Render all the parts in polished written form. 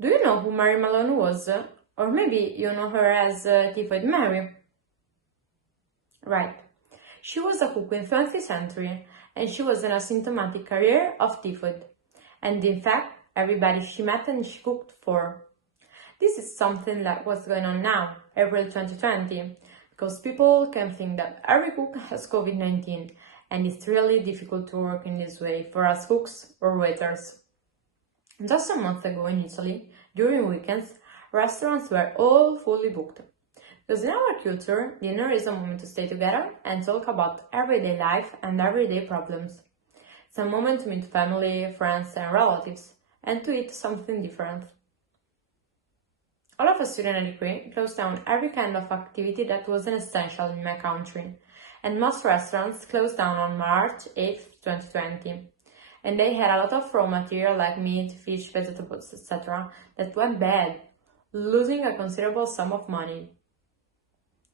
Do you know who Mary Mallon was? Or maybe you know her as Typhoid Mary? Right. She was a cook in the 20th century, and she was an asymptomatic carrier of typhoid. And in fact, everybody she met and she cooked for. This is something like what's going on now, April 2020, because people can think that every cook has COVID-19, and it's really difficult to work in this way for us cooks or waiters. Just a month ago in Italy, during weekends, restaurants were all fully booked. Because in our culture, dinner is a moment to stay together and talk about everyday life and everyday problems. It's a moment to meet family, friends and relatives, and to eat something different. All of a sudden a decree closed down every kind of activity that wasn't essential in my country, and most restaurants closed down on March 8, 2020. And they had a lot of raw material like meat, fish, vegetables, etc. that went bad, losing a considerable sum of money.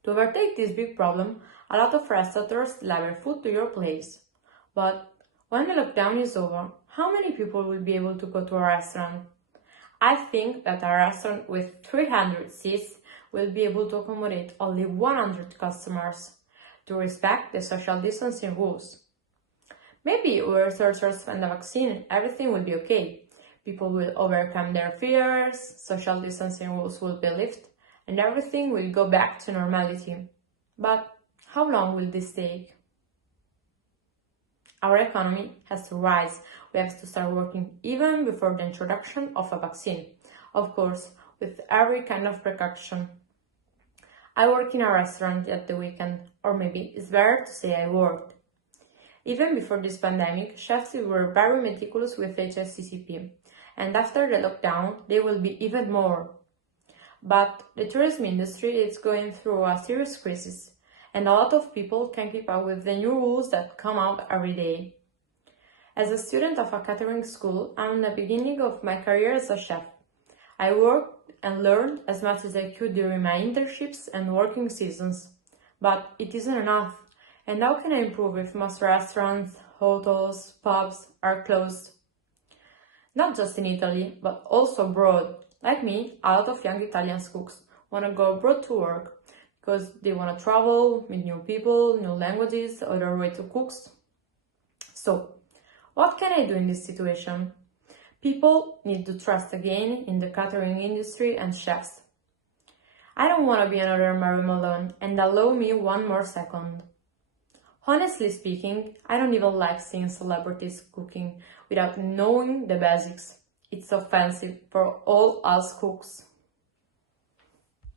To overtake this big problem, a lot of restaurateurs deliver food to your place. But when the lockdown is over, how many people will be able to go to a restaurant? I think that a restaurant with 300 seats will be able to accommodate only 100 customers to respect the social distancing rules. Maybe when researchers find a vaccine, everything will be okay. People will overcome their fears, social distancing rules will be lifted, and everything will go back to normality. But how long will this take? Our economy has to rise. We have to start working even before the introduction of a vaccine. Of course, with every kind of precaution. I work in a restaurant at the weekend, or maybe it's better to say I worked. Even before this pandemic, chefs were very meticulous with HACCP, and after the lockdown, they will be even more. But the tourism industry is going through a serious crisis, and a lot of people can't keep up with the new rules that come out every day. As a student of a catering school, I'm in the beginning of my career as a chef. I worked and learned as much as I could during my internships and working seasons. But it isn't enough. And how can I improve if most restaurants, hotels, pubs are closed? Not just in Italy, but also abroad. Like me, a lot of young Italian cooks want to go abroad to work because they want to travel, meet new people, new languages, other way to cook. So, what can I do in this situation? People need to trust again in the catering industry and chefs. I don't want to be another Mary Mallon, and allow me one more second. Honestly speaking, I don't even like seeing celebrities cooking without knowing the basics. It's offensive for all us cooks.